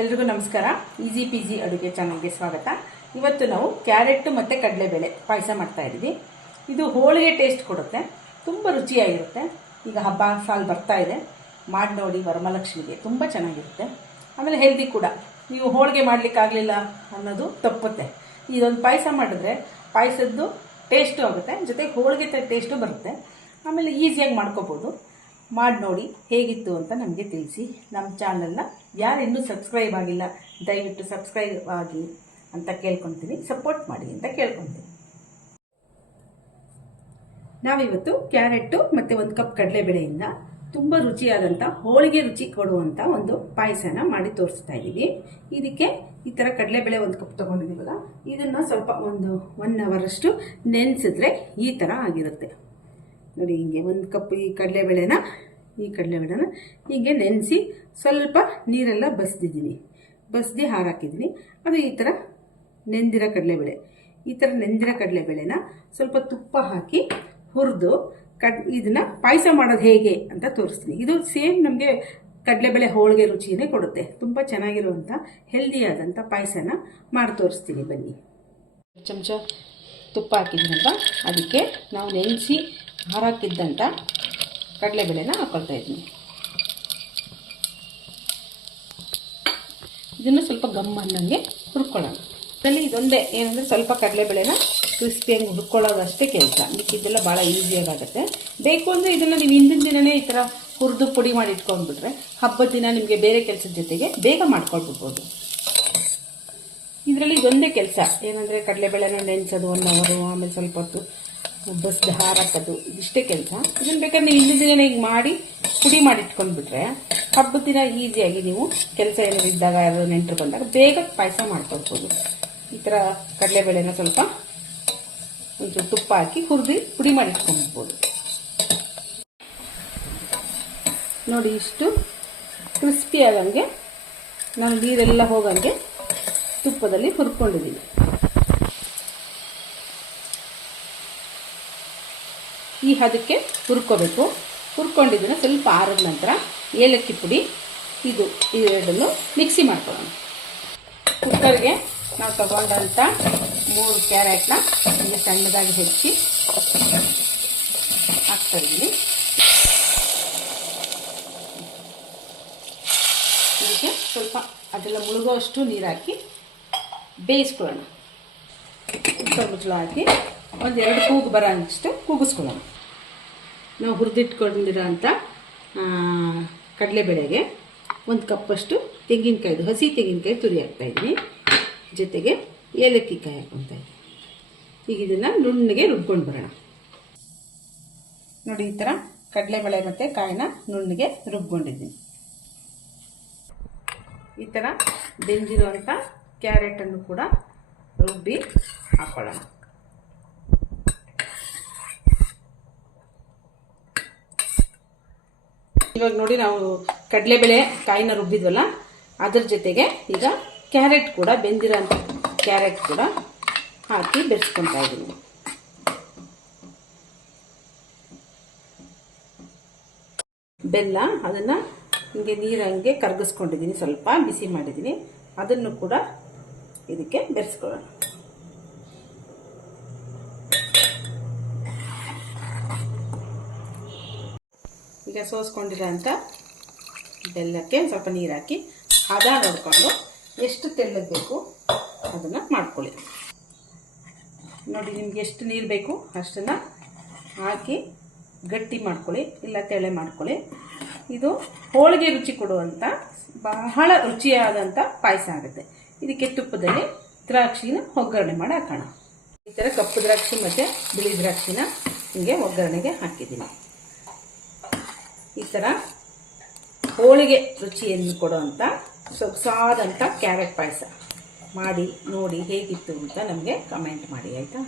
ಎಲ್ರಿಗೂ ನಮಸ್ಕಾರ. Easy PG ಅಡುಗೆ ಚಾನಲ್ಗೆ ಸ್ವಾಗತ. ಇವತ್ತು ನಾವು ಕ್ಯಾರೆಟ್ ಮತ್ತು ಕಡಲೆಬೇಳೆ ಪಾಯಸ ಮಾಡ್ತಾ ಇದ್ದೀವಿ. ಇದು ಹೋಳಿಗೆ ಟೇಸ್ಟ್ ಕೊಡುತ್ತೆ. ತುಂಬ ರುಚಿಯಾಗಿರುತ್ತೆ. ಈಗ ಹಬ್ಬ, ಸಾಲು ಬರ್ತಾ ಇದೆ. ಮಾಡಿ ನೋಡಿ ವರಮಹಾಲಕ್ಷ್ಮಿಗೆ. ತುಂಬ ಚೆನ್ನಾಗಿರುತ್ತೆ. ಆಮೇಲೆ ಹೆಲ್ದಿ ಕೂಡ. ನೀವು ಹೋಳಿಗೆ ಮಾಡಲಿಕ್ಕಾಗಲಿಲ್ಲ ಅನ್ನೋದು ತಪ್ಪುತ್ತೆ. ಇದೊಂದು ಪಾಯಸ ಮಾಡಿದ್ರೆ ಪಾಯಸದ್ದು ಟೇಸ್ಟು ಆಗುತ್ತೆ. ಜೊತೆಗೆ ಹೋಳಿಗೆ ಟೇಸ್ಟು ಬರುತ್ತೆ. ಆಮೇಲೆ ಈಸಿಯಾಗಿ ಮಾಡ್ಕೋಬೋದು. ಮಾಡಿ ನೋಡಿ ಹೇಗಿತ್ತು ಅಂತ ನಮಗೆ ತಿಳಿಸಿ. ನಮ್ಮ ಚಾನಲ್ನ ಯಾರು ಇನ್ನೂ ಸಬ್ಸ್ಕ್ರೈಬ್ ಆಗಿಲ್ಲ, ದಯವಿಟ್ಟು ಸಬ್ಸ್ಕ್ರೈಬ್ ಆಗಿ ಅಂತ ಕೇಳ್ಕೊತೀನಿ ಸಪೋರ್ಟ್ ಮಾಡಿ ಅಂತ ಕೇಳ್ಕೊತೀನಿ ನಾವಿವತ್ತು ಕ್ಯಾರೆಟ್ಟು ಮತ್ತು ಒಂದು ಕಪ್ ಕಡಲೆಬೇಳೆಯಿಂದ ತುಂಬ ರುಚಿಯಾದಂಥ ಹೋಳಿಗೆ ರುಚಿ ಕೊಡುವಂಥ ಒಂದು ಪಾಯಸನ ಮಾಡಿ ತೋರಿಸ್ತಾ ಇದ್ದೀವಿ. ಇದಕ್ಕೆ ಈ ಥರ ಕಡಲೆಬೇಳೆ ಒಂದು ಕಪ್ ತೊಗೊಂಡಿದ್ದೀವಲ್ಲ, ಇದನ್ನು ಸ್ವಲ್ಪ ಒಂದು ಒನ್ ಅವರಷ್ಟು ನೆನೆಸಿದ್ರೆ ಈ ಥರ ಆಗಿರುತ್ತೆ. ನೋಡಿ, ಹಿಂಗೆ ಒಂದು ಕಪ್ ಈ ಕಡಲೆಬೇಳೆನ ಈ ಕಡಲೆಬೇಳೆನ ಹೀಗೆ ನೆನೆಸಿ ಸ್ವಲ್ಪ ನೀರೆಲ್ಲ ಬಸ್ದಿದ್ದೀನಿ. ಬಸ್ದಿ ಹಾರಾಕಿದ್ದೀನಿ. ಅದು ಈ ಥರ ನೆಂದಿರೋ ಕಡಲೆಬೇಳೆ. ಈ ಥರ ನೆಂದಿರೋ ಕಡಲೆಬೇಳೆನ ಸ್ವಲ್ಪ ತುಪ್ಪ ಹಾಕಿ ಹುರಿದು ಕಡ್, ಇದನ್ನ ಪಾಯಸ ಮಾಡೋದು ಹೇಗೆ ಅಂತ ತೋರಿಸ್ತೀನಿ. ಇದು ಸೇಮ್ ನಮಗೆ ಕಡಲೆಬೇಳೆ ಹೋಳಿಗೆ ರುಚಿಯೇ ಕೊಡುತ್ತೆ. ತುಂಬ ಚೆನ್ನಾಗಿರುವಂಥ ಹೆಲ್ದಿಯಾದಂಥ ಪಾಯಸನ ಮಾಡಿ ತೋರಿಸ್ತೀನಿ. ಬನ್ನಿ. ಚಮಚ ತುಪ್ಪ ಹಾಕಿದ್ದೀನಲ್ವ? ಅದಕ್ಕೆ ನಾವು ನೆನೆಸಿ ಹಾರಾಕಿದ್ದಂಥ ಕಡಲೆಬೇಳೆನ ಹಾಕೊಳ್ತಾ ಇದ್ದೀನಿ. ಇದನ್ನು ಸ್ವಲ್ಪ ಗಮ್ ಅನ್ನಂಗೆ ಹುರ್ಕೊಳ್ಳೋಣ. ಅದರಲ್ಲಿ ಇದೊಂದೇ ಏನಂದರೆ ಸ್ವಲ್ಪ ಕಡಲೆಬೇಳೆನ ಕ್ರಿಸ್ಪಿಯಾಗಿ ಹುರ್ಕೊಳ್ಳೋದಷ್ಟೇ ಕೆಲಸ. ಮಿಕ್ಕಿದ್ದೆಲ್ಲ ಭಾಳ ಈಸಿಯಾಗುತ್ತೆ ಬೇಕು ಅಂದರೆ ಇದನ್ನು ನೀವು ಹಿಂದಿನ ದಿನವೇ ಈ ಥರ ಹುರಿದು ಪುಡಿ ಮಾಡಿ ಇಟ್ಕೊಂಡ್ಬಿಟ್ರೆ ಹಬ್ಬದ ದಿನ ನಿಮಗೆ ಬೇರೆ ಕೆಲಸದ ಜೊತೆಗೆ ಬೇಗ ಮಾಡ್ಕೊಳ್ಬಿಡ್ಬೋದು. ಇದರಲ್ಲಿ ಇದೊಂದೇ ಕೆಲಸ. ಏನಂದರೆ ಕಡಲೆಬೇಳೆನ ನೆನೆಸೋದು, ಒನ್ ಅವರು ಆಮೇಲೆ ಸ್ವಲ್ಪ ಹೊತ್ತು ಬಸ್ದು ಹಾರಾಕೋದು ಇದಿಷ್ಟೇ ಕೆಲಸ. ಇದನ್ನು ಬೇಕಾದ್ರೆ ನೀವು ಹಿಂದಿನ ದಿನ ಈಗ ಮಾಡಿ, ಪುಡಿ ಮಾಡಿ ಇಟ್ಕೊಂಡ್ಬಿಟ್ರೆ ಹಬ್ಬದ ದಿನ ಈಸಿಯಾಗಿ ನೀವು ಕೆಲಸ ಏನಾದ್ರು ಇದ್ದಾಗ ಯಾರು ನೆಂಟರು ಬಂದಾಗ ಬೇಗ ಪಾಯಸ ಮಾಡ್ಕೊಳ್ಬೋದು. ಈ ಥರ ಕಡಲೆಬೇಳೆನ ಸ್ವಲ್ಪ ಒಂಚೂರು ತುಪ್ಪ ಹಾಕಿ ಹುರಿದು ಪುಡಿ ಮಾಡಿ ಇಟ್ಕೊಂಡ್ಬಿಡ್ಬೋದು ನೋಡಿ ಇಷ್ಟು ಕ್ರಿಸ್ಪಿ ಆಗಂಗೆ ನಾನು ನೀರೆಲ್ಲ ಹೋಗಂಗೆ ತುಪ್ಪದಲ್ಲಿ ಹುರ್ಕೊಂಡಿದ್ದೀನಿ. ಈ ಹದಕ್ಕೆ ಹುರ್ಕೋಬೇಕು. ಹುರ್ಕೊಂಡಿದ್ದನ್ನು ಸ್ವಲ್ಪ ಆರಿದ ನಂತರ ಏಲಕ್ಕಿ ಪುಡಿ, ಇದು ಇವೆರಡನ್ನು ಮಿಕ್ಸಿ ಮಾಡ್ಕೊಳ್ಳೋಣ. ಕುಕ್ಕರ್ಗೆ ನಾವು ತಗೊಂಡಂಥ ಮೂರು ಕ್ಯಾರೆಟ್ನ ಹಿಂಗೆ ಸಣ್ಣದಾಗಿ ಹೆಚ್ಚಿ ಹಾಕ್ತಾಯಿದ್ದೀನಿ ಇದಕ್ಕೆ ಸ್ವಲ್ಪ ಅದೆಲ್ಲ ಮುಳುಗುವಷ್ಟು ನೀರು ಹಾಕಿ ಬೇಯಿಸ್ಕೊಳ್ಳೋಣ. ಕುಕ್ಕರ್ ಮುಚ್ಚಳ ಹಾಕಿ ಒಂದೆರಡು ಕೂಗು ಬರೋ ಕೂಗಿಸ್ಕೊಳ್ಳೋಣ. ನಾವು ಹುರಿದಿಟ್ಕೊಂಡಿರೋ ಅಂಥ ಕಡಲೆಬೇಳೆಗೆ ಒಂದು ಕಪ್ಪಷ್ಟು ತೆಂಗಿನಕಾಯ್ದು, ಹಸಿ ತೆಂಗಿನಕಾಯಿ ತುರಿ ಹಾಕ್ತಾ ಇದ್ದೀನಿ. ಜೊತೆಗೆ ಏಲಕ್ಕಿ ಕಾಯಿ ಹಾಕ್ಕೊತಾ ಇದ್ದೀನಿ. ಈಗ ಇದನ್ನು ನುಣ್ಣಗೆ ರುಬ್ಕೊಂಡು ಬರೋಣ. ನೋಡಿ, ಈ ಥರ ಕಡಲೆಬೇಳೆ ಮತ್ತು ಕಾಯಿನ ನುಣ್ಣಗೆ ರುಬ್ಕೊಂಡಿದ್ದೀನಿ. ಈ ಥರ ಬೆಂದಿರುವಂಥ ಕ್ಯಾರೆಟನ್ನು ಕೂಡ ರುಬ್ಬಿ ಹಾಕ್ಕೊಳ್ಳೋಣ ಇವಾಗ ನೋಡಿ ನಾವು ಕಡಲೆಬೇಳೆ ಕಾಯಿನ ರುಬ್ಬಿದ್ವಲ್ಲ, ಅದ್ರ ಜೊತೆಗೆ ಈಗ ಕ್ಯಾರೆಟ್ ಕೂಡ ಬೆಂದಿರೋ ಕ್ಯಾರೆಟ್ ಕೂಡ ಹಾಕಿ ಬೆರೆಸ್ಕೊತಾ ಇದ್ದೀನಿ. ಬೆಲ್ಲ, ಅದನ್ನು ಹಿಂಗೆ ನೀರಂಗೆ ಕರಗಿಸ್ಕೊಂಡಿದ್ದೀನಿ, ಸ್ವಲ್ಪ ಬಿಸಿ ಮಾಡಿದ್ದೀನಿ. ಅದನ್ನು ಕೂಡ ಇದಕ್ಕೆ ಬೆರೆಸ್ಕೊಳ್ಳೋಣ. ಈಗ ಸೋಸ್ಕೊಂಡಿರೋ ಅಂಥ ಬೆಲ್ಲಕ್ಕೆ ಸ್ವಲ್ಪ ನೀರು ಹಾಕಿ ಹದ ನೋಡಿಕೊಂಡು ಎಷ್ಟು ತೆಳ್ಳಗೆ ಬೇಕು ಅದನ್ನು ಮಾಡ್ಕೊಳ್ಳಿ. ನೋಡಿ, ನಿಮ್ಗೆ ಎಷ್ಟು ನೀರು ಬೇಕು ಅಷ್ಟನ್ನು ಹಾಕಿ ಗಟ್ಟಿ ಮಾಡ್ಕೊಳ್ಳಿ, ಇಲ್ಲ ತೆಳೆ ಮಾಡ್ಕೊಳ್ಳಿ. ಇದು ಹೋಳಿಗೆ ರುಚಿ ಕೊಡುವಂಥ ಬಹಳ ರುಚಿಯಾದಂಥ ಪಾಯಸ ಆಗುತ್ತೆ. ಇದಕ್ಕೆ ತುಪ್ಪದಲ್ಲಿ ದ್ರಾಕ್ಷಿನ ಒಗ್ಗರಣೆ ಮಾಡಿ ಹಾಕೋಣ ಈ ಥರ ಕಪ್ಪು ದ್ರಾಕ್ಷಿ ಮತ್ತು ಬಿಳಿ ದ್ರಾಕ್ಷಿನ ಹಿಂಗೆ ಒಗ್ಗರಣೆಗೆ ಹಾಕಿದ್ದೀನಿ. ಈ ಥರ ಹೋಳಿಗೆ ರುಚಿಯನ್ನು ಕೊಡುವಂಥ ಸೊಗಸಾದಂಥ ಕ್ಯಾರೆಟ್ ಪಾಯಸ. ಮಾಡಿ, ನೋಡಿ ಹೇಗಿತ್ತು ಅಂತ ನಮಗೆ ಕಮೆಂಟ್ ಮಾಡಿ, ಆಯಿತಾ?